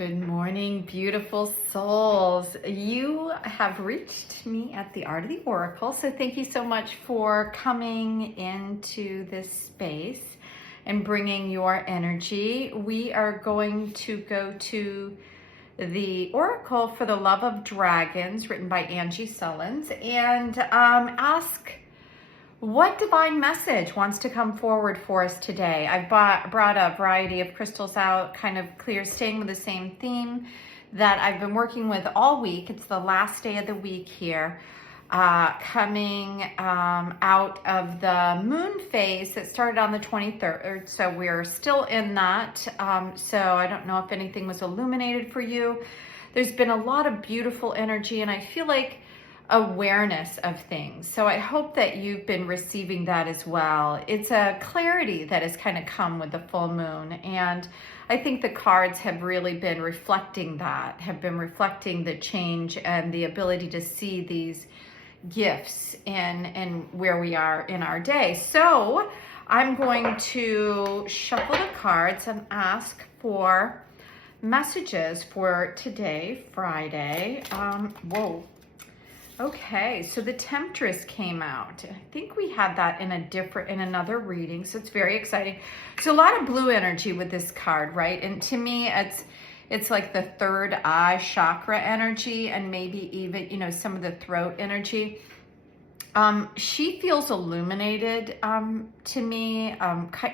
Good morning, beautiful souls. You have reached me at the Art of the Oracle, so thank you so much for coming into this space and bringing your energy. We are going to go to the Oracle for the Love of Dragons, written by Angi Sullins, and ask what divine message wants to come forward for us today. I've brought a variety of crystals out, kind of clear, staying with the same theme that I've been working with all week. It's the last day of the week here, coming out of the moon phase that started on the 23rd. So we're still in that. So I don't know if anything was illuminated for you. There's been a lot of beautiful energy, and I feel like awareness of things. So I hope that you've been receiving that as well. It's a clarity that has kind of come with the full moon. And I think the cards have really been reflecting that, have been reflecting the change and the ability to see these gifts in where we are in our day. So I'm going to shuffle the cards and ask for messages for today, Friday. Okay, so the Temptress came out. I think we had that in another reading, so it's very exciting. So a lot of blue energy with this card, right? And to me, it's like the third eye chakra energy, and maybe even, some of the throat energy. She feels illuminated to me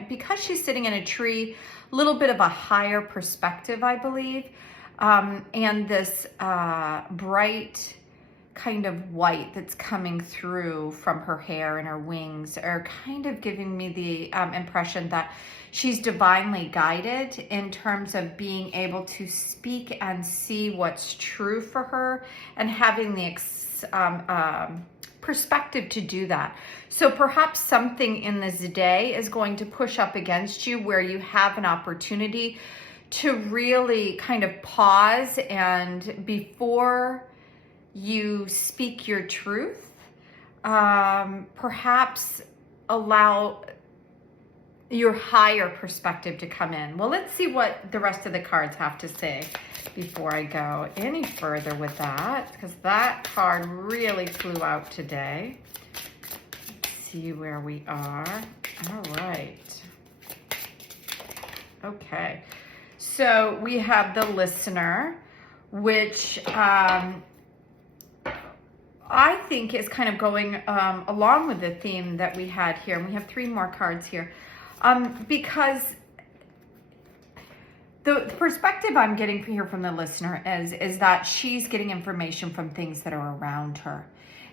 because she's sitting in a tree, a little bit of a higher perspective, I believe. And this bright kind of white that's coming through from her hair and her wings are kind of giving me the impression that she's divinely guided in terms of being able to speak and see what's true for her and having the perspective to do that. So perhaps something in this day is going to push up against you where you have an opportunity to really kind of pause, and before you speak your truth, perhaps allow your higher perspective to come in. Well, let's see what the rest of the cards have to say before I go any further with that, because that card really flew out today. Let's see where we are. All right. Okay. So we have the Listener, which I think is kind of going along with the theme that we had here. And we have three more cards here. Because the perspective I'm getting here from the Listener is that she's getting information from things that are around her.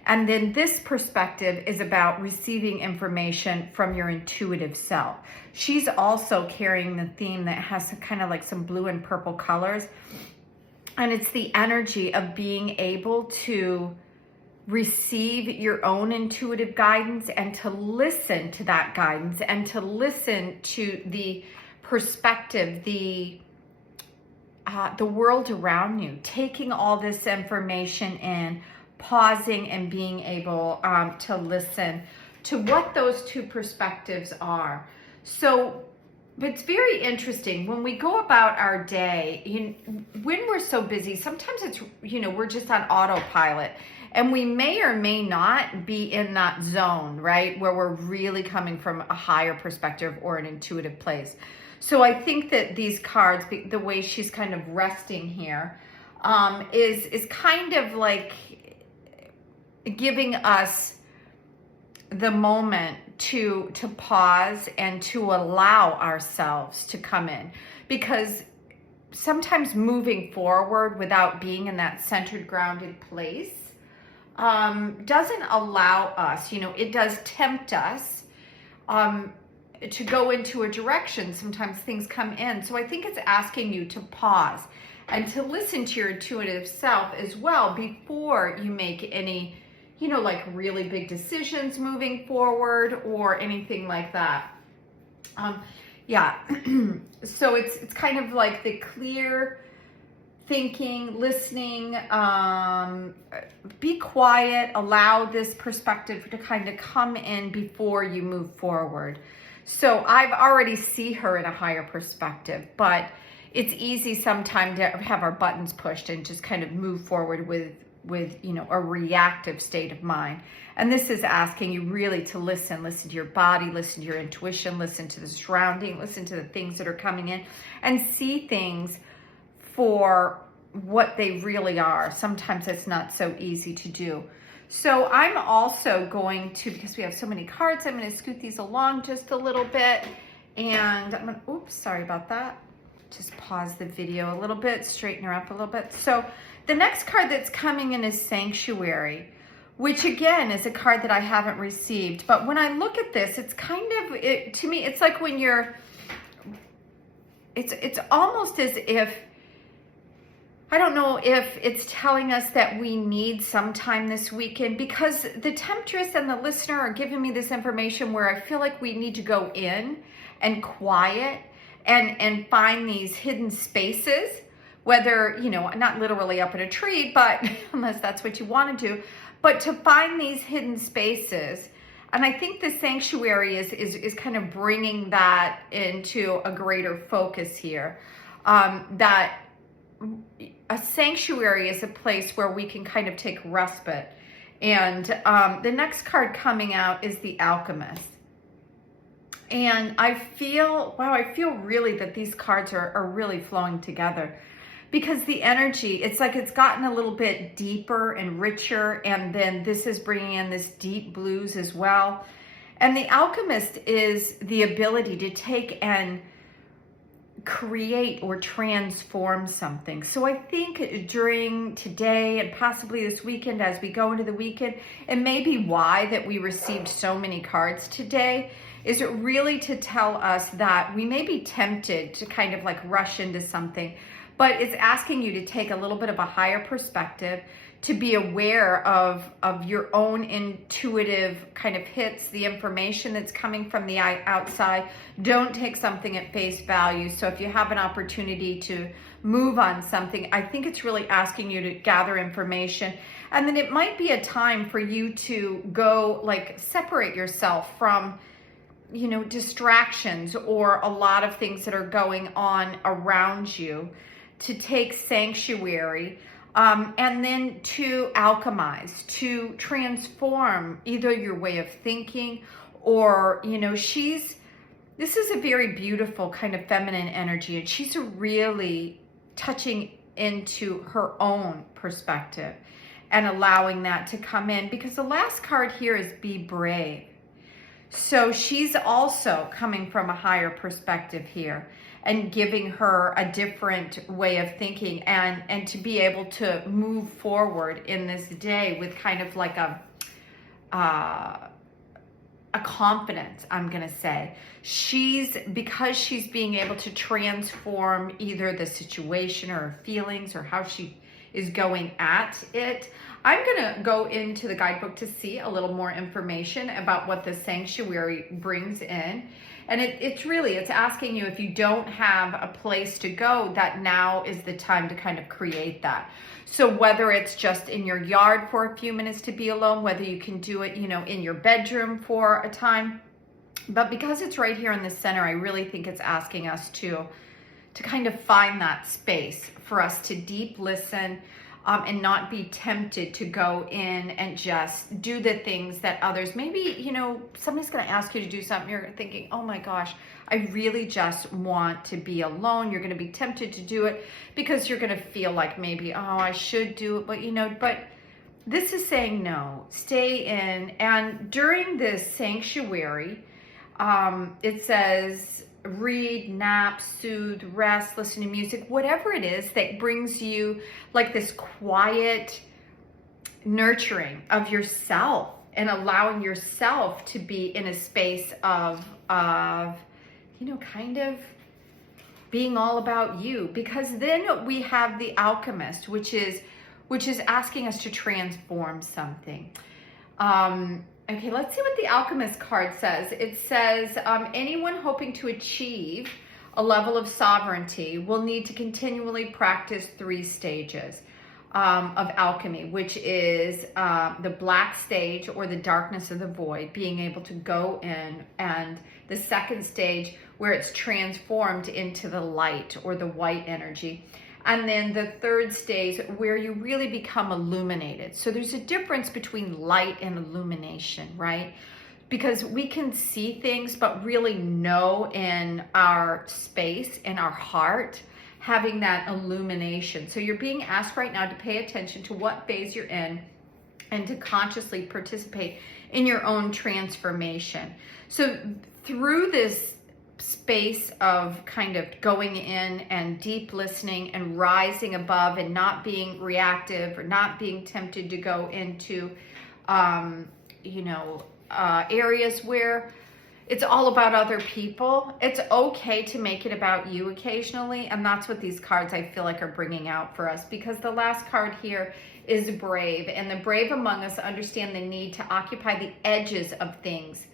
And then this perspective is about receiving information from your intuitive self. She's also carrying the theme that has kind of like some blue and purple colors. And it's the energy of being able to receive your own intuitive guidance and to listen to that guidance and to listen to the perspective, the world around you, taking all this information in, pausing and being able to listen to what those two perspectives are. So it's very interesting when we go about our day, when we're so busy, sometimes it's, we're just on autopilot. And we may or may not be in that zone, right? Where we're really coming from a higher perspective or an intuitive place. So I think that these cards, the way she's kind of resting here, is kind of like giving us the moment to pause and to allow ourselves to come in. Because sometimes moving forward without being in that centered, grounded place doesn't allow us, it does tempt us to go into a direction. Sometimes things come in. So I think it's asking you to pause and to listen to your intuitive self as well before you make any, like really big decisions moving forward or anything like that. Yeah. So it's kind of like the clear thinking, listening, be quiet, allow this perspective to kind of come in before you move forward. So I've already see her in a higher perspective, but it's easy sometimes to have our buttons pushed and just kind of move forward with a reactive state of mind. And this is asking you really to listen to your body, listen to your intuition, listen to the surrounding, listen to the things that are coming in, and see things for what they really are. Sometimes it's not so easy to do. So I'm also going to, because we have so many cards, I'm going to scoot these along just a little bit. And I'm going to, oops, sorry about that. Just pause the video a little bit, straighten her up a little bit. So the next card that's coming in is Sanctuary, which again is a card that I haven't received. But when I look at this, it's kind of, to me, it's like when you're, it's almost as if, I don't know if it's telling us that we need some time this weekend, because the Temptress and the listener are giving me this information where I feel like we need to go in and quiet and find these hidden spaces, whether, not literally up in a tree, but unless that's what you want to do, but to find these hidden spaces. And I think the Sanctuary is kind of bringing that into a greater focus here, that a sanctuary is a place where we can kind of take respite. And the next card coming out is the Alchemist. And I feel really that these cards are really flowing together, because the energy, it's like it's gotten a little bit deeper and richer. And then this is bringing in this deep blues as well. And the Alchemist is the ability to take and create or transform something. So I think during today and possibly this weekend, as we go into the weekend, it may be why that we received so many cards today, is it really to tell us that we may be tempted to kind of like rush into something, but it's asking you to take a little bit of a higher perspective, to be aware of your own intuitive kind of hits, the information that's coming from the outside. Don't take something at face value. So if you have an opportunity to move on something, I think it's really asking you to gather information. And then it might be a time for you to go like separate yourself from, distractions or a lot of things that are going on around you, to take Sanctuary. And then to alchemize, to transform either your way of thinking or, this is a very beautiful kind of feminine energy, and she's really touching into her own perspective and allowing that to come in, because the last card here is Be Brave. So she's also coming from a higher perspective here and giving her a different way of thinking, and to be able to move forward in this day with kind of like a confidence, I'm going to say. Because she's being able to transform either the situation or her feelings or how she is going at it. I'm going to go into the guidebook to see a little more information about what the Sanctuary brings in. And it's asking you, if you don't have a place to go, that now is the time to kind of create that. So whether it's just in your yard for a few minutes to be alone, whether you can do it, in your bedroom for a time. But because it's right here in the center, I really think it's asking us to kind of find that space for us to deep listen, and not be tempted to go in and just do the things that others, maybe, somebody's going to ask you to do something. You're thinking, oh my gosh, I really just want to be alone. You're going to be tempted to do it because you're going to feel like maybe, oh, I should do it. But this is saying no, stay in. And during this Sanctuary, it says, read, nap, soothe, rest, listen to music, whatever it is that brings you like this quiet nurturing of yourself and allowing yourself to be in a space of kind of being all about you. Because then we have the Alchemist, which is asking us to transform something. Okay, let's see what the Alchemist card says. It says, anyone hoping to achieve a level of sovereignty will need to continually practice 3 stages of alchemy, which is the black stage, or the darkness of the void, being able to go in and The second stage where it's transformed into the light or the white energy. And then the third stage where you really become illuminated. So there's a difference between light and illumination, right? Because we can see things, but really know in our space, in our heart, having that illumination. So you're being asked right now to pay attention to what phase you're in and to consciously participate in your own transformation. So through this space of kind of going in and deep listening and rising above and not being reactive or not being tempted to go into, areas where it's all about other people. It's okay to make it about you occasionally. And that's what these cards I feel like are bringing out for us, because the last card here is brave. And the brave among us understand the need to occupy the edges of things.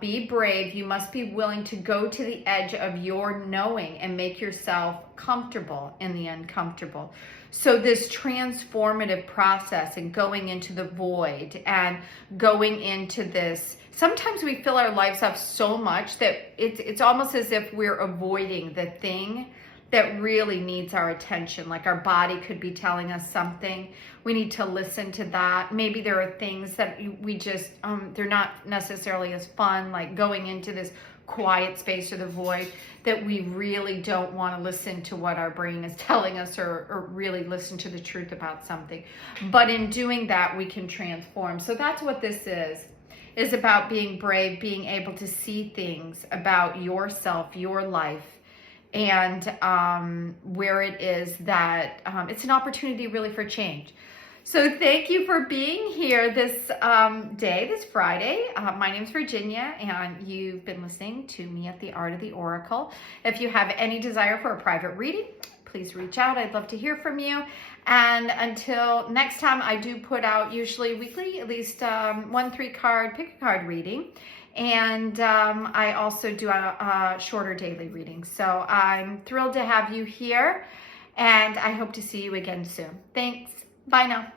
Be brave. You must be willing to go to the edge of your knowing and make yourself comfortable in the uncomfortable. So this transformative process and going into the void and going into this, sometimes we fill our lives up so much that it's almost as if we're avoiding the thing that really needs our attention. Like our body could be telling us something. We need to listen to that. Maybe there are things that we just, they're not necessarily as fun, like going into this quiet space or the void, that we really don't want to listen to what our brain is telling us or really listen to the truth about something. But in doing that, we can transform. So that's what this is about being brave, being able to see things about yourself, your life, and where it is that it's an opportunity really for change. So thank you for being here this day, this Friday. My name's Virginia, and you've been listening to me at The Art of the Oracle. If you have any desire for a private reading, please reach out. I'd love to hear from you. And until next time, I do put out usually weekly, at least 1 3-card, pick a card reading. And I also do a shorter daily reading. So I'm thrilled to have you here, and I hope to see you again soon. Thanks. Bye now.